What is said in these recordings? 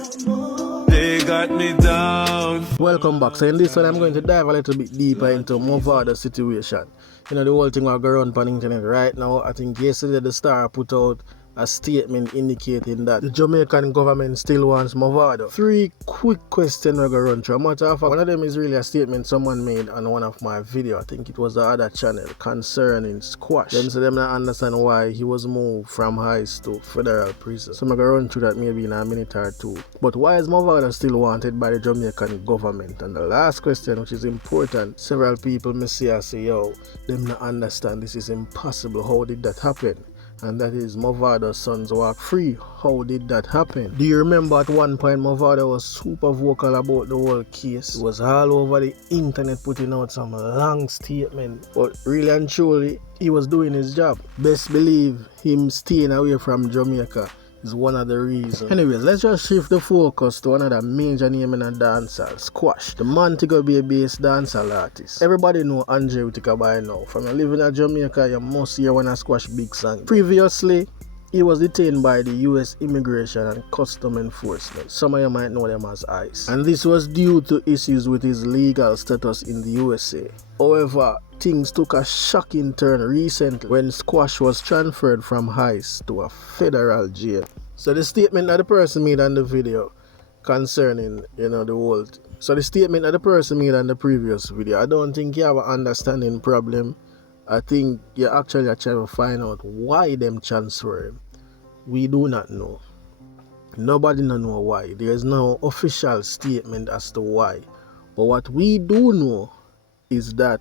They got me down. Welcome back. So in this one I'm going to dive a little bit deeper into Mavado situation. You know, the whole thing will go around on the internet right now. I think yesterday the Star put out a statement indicating that the Jamaican government still wants Mavado. 3 quick questions we're going to run through. Matter of fact, one of them is really a statement someone made on one of my videos. I think it was the other channel concerning Squash. Them say them not understand why he was moved from ICE to federal prison. So I'm going to run through that maybe in a minute or two. But why is Mavado still wanted by the Jamaican government? And the last question, which is important, several people may say, yo, them not understand this is impossible. How did that happen? And that is Mavado's sons walk free. How did that happen? Do you remember at one point Mavado was super vocal about the whole case? It was all over the internet putting out some long statement. But really and truly, he was doing his job. Best believe him staying away from Jamaica is one of the reasons. Anyways, let's just shift the focus to another major name in a dancehall, Squash, the Montego Bay based dancehall artist. Everybody know Andre Whitaker by now. From you living in Jamaica, you must hear one of Squash big song. Previously, he was detained by the US Immigration and Custom Enforcement. Some of you might know them as ICE. And this was due to issues with his legal status in the USA. However, things took a shocking turn recently when Squash was transferred from ICE to a federal jail. So the statement that the person made on the video concerning, the whole thing. So the statement that the person made on the previous video, I don't think you have an understanding problem. I think you actually are trying to find out why them transfer him. We do not know. Nobody don't know why. There is no official statement as to why. But what we do know is that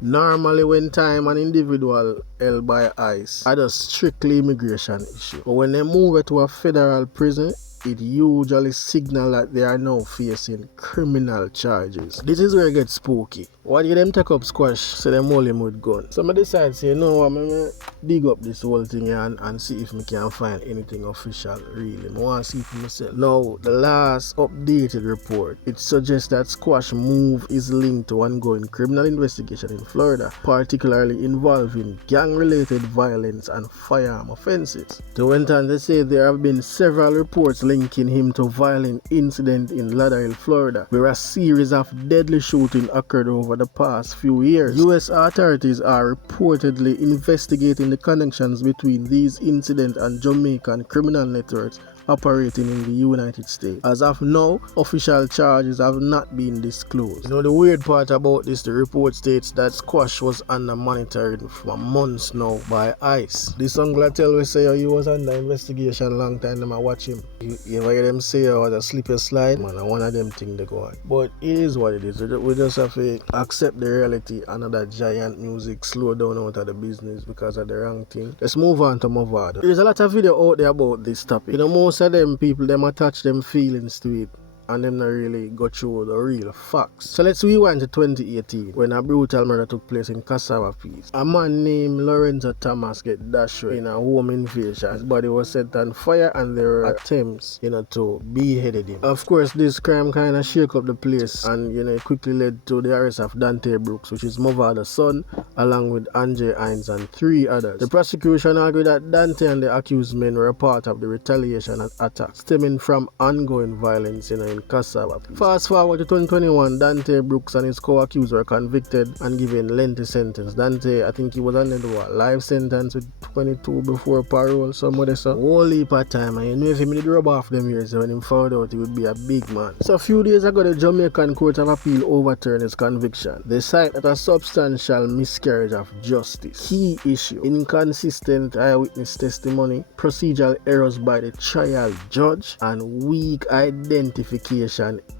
normally when time an individual held by ICE had a strictly immigration issue. But when they move it to a federal prison, it usually signals that they are now facing criminal charges. This is where it gets spooky. Why do them take up Squash so them hold him with gun? Some decide say, no, I'm gonna dig up this whole thing and see if I can find anything official really. I want to see for myself. Now, the last updated report, it suggests that Squash move is linked to ongoing criminal investigation in Florida, particularly involving gang-related violence and firearm offenses. They went on to say there have been several reports linking him to violent incident in Lauderdale, Florida, where a series of deadly shootings occurred over the past few years. US authorities are reportedly investigating the connections between these incidents and Jamaican criminal networks operating in the United States. As of now, official charges have not been disclosed. The weird part about this, the report states that Squash was under monitoring for months now by ICE. This uncle tell we say he was under investigation long time, them I watch him. You ever hear them say it was a slippery slide? Man, one of them things they go on. But it is what it is. We just have to accept the reality. Another giant music slow down out of the business because of the wrong thing. Let's move on to Mavado. There's a lot of video out there about this topic. Most of them people, them attach them feelings to it and them not really go through the real facts. So let's rewind to 2018 when a brutal murder took place in Cassava Peace. A man named Lorenzo Thomas get dashed in a home invasion. His body was set on fire and there were attempts, to beheaded him. Of course, this crime kind of shook up the place and, it quickly led to the arrest of Dante Brooks, which is Mavado's son, along with Andre Hines and 3 others. The prosecution argued that Dante and the accused men were a part of the retaliation and attack stemming from ongoing violence, in Cassava. Fast forward to 2021, Dante Brooks and his co-accused were convicted and given lengthy sentence. Dante, I think he was under a life sentence with 22 before parole, somebody saw. Whole heap of time, and if he did rub off them years when he found out he would be a big man. So a few days ago, the Jamaican Court of Appeal overturned his conviction. They cite that a substantial miscarriage of justice. Key issue: inconsistent eyewitness testimony, procedural errors by the trial judge, and weak identification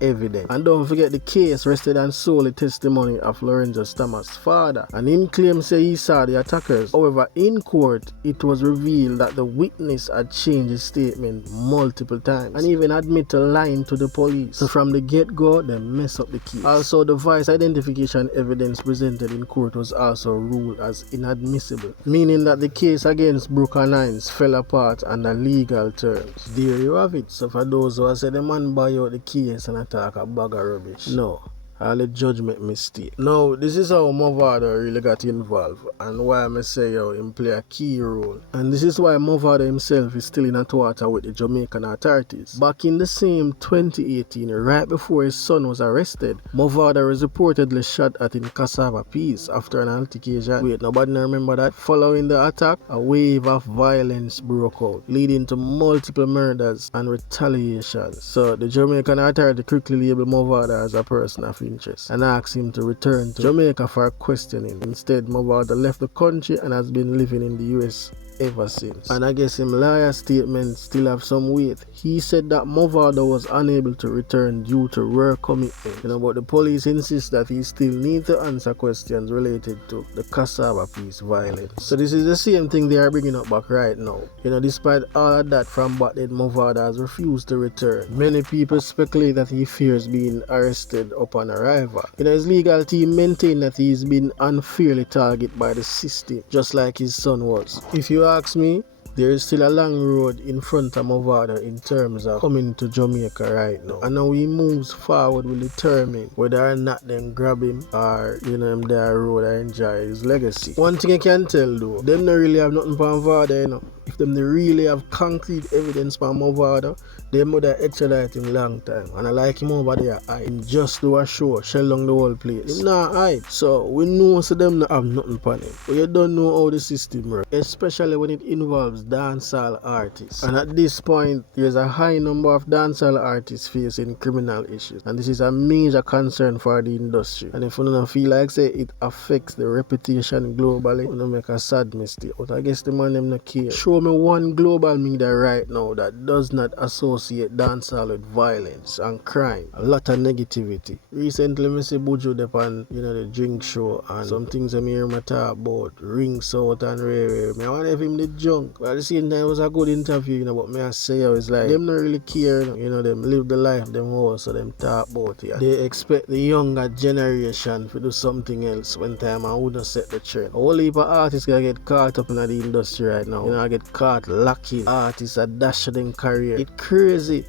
evidence. And don't forget the case rested on solely testimony of Lorenzo Thomas' father, and him claims say he saw the attackers. However, in court it was revealed that the witness had changed his statement multiple times and even admit to lying to the police. So from the get-go, they mess up the case. Also, the voice identification evidence presented in court was also ruled as inadmissible, meaning that the case against Brooks and Hines fell apart under legal terms. There you have it. So for those who say the man buy out the case and attack a bag of rubbish, no, all the judgment mistake. Now, this is how Mavado really got involved and why I say him play a key role. And this is why Mavado himself is still in a water with the Jamaican authorities. Back in the same 2018, right before his son was arrested, Mavado was reportedly shot at in Cassava Peace after an altercation. Wait, nobody remember that? Following the attack, a wave of violence broke out, leading to multiple murders and retaliations. So the Jamaican authority quickly labeled Mavado as a person of interest and asked him to return to Jamaica for questioning. Instead, Mavado left the country and has been living in the US ever since. And I guess him lawyer statements still have some weight. He said that Mavado was unable to return due to work commitment. But the police insist that he still needs to answer questions related to the Cassava Peace violence. So this is the same thing they are bringing up back right now. Despite all of that from back then, Mavado has refused to return. Many people speculate that he fears being arrested upon arrival. His legal team maintain that he's been unfairly targeted by the system, just like his son was. If you ask me, there is still a long road in front of Mavado in terms of coming to Jamaica right now. And now he moves forward will determine whether or not them grab him or, him there road or enjoy his legacy. One thing I can tell though, them not really have nothing for Mavado, If them they really have concrete evidence for Mavado, they would have extradited him long time. And I like him over there, him just do a show, shell down the whole place. Him not hide. So we know so them not have nothing for him. But you don't know how the system works, especially when it involves dancehall artists. And at this point, there's a high number of dancehall artists facing criminal issues. And this is a major concern for the industry. And if you don't feel like say it affects the reputation globally, you don't make a sad mistake. But I guess the man them not care. Show me one global media right now that does not associate dancehall with violence and crime. A lot of negativity. Recently, I see Buju Depan, the drink show, and some things I hear my talk about, ring out and rare. I wonder if him the junk. But at the same time, it was a good interview, but me I say it's like them not really care, them live the life them also them talk about it. They expect the younger generation to do something else when time I wouldn't set the trend. A whole heap of artists gonna get caught up in the industry right now. I get caught lacking. Artists are dashing them career. It's crazy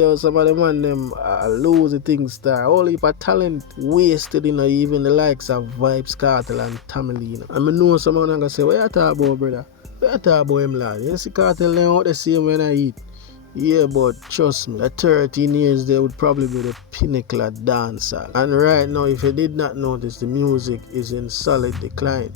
how some of the man them lose the things star. All heap of talent wasted, even the likes of Vibes Cartel and Tamilina. And I know someone gonna say, what you talk about, brother? What you talk about Mlard? You see Cartel them out the same when I eat. Yeah, but trust me, at 13 years they would probably be the pinnacle of dancehall. And right now, if you did not notice, the music is in solid decline.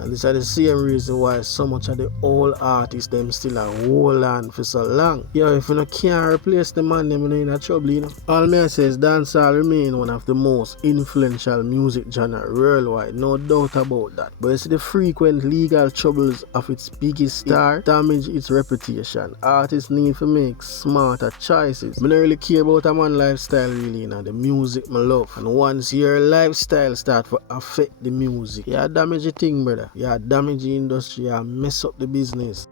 And this is the same reason why so much of the old artists them still are hold on for so long. If you can't replace the man, them in a trouble, All me say is dancehall remain one of the most influential music genre worldwide, no doubt about that. But you see the frequent legal troubles of its biggest star damage its reputation. Artists need to make smarter choices. I don't really care about a man's lifestyle really, the music I love. And once your lifestyle start to affect the music, you damage the thing, brother. You damage the industry, you mess up the business.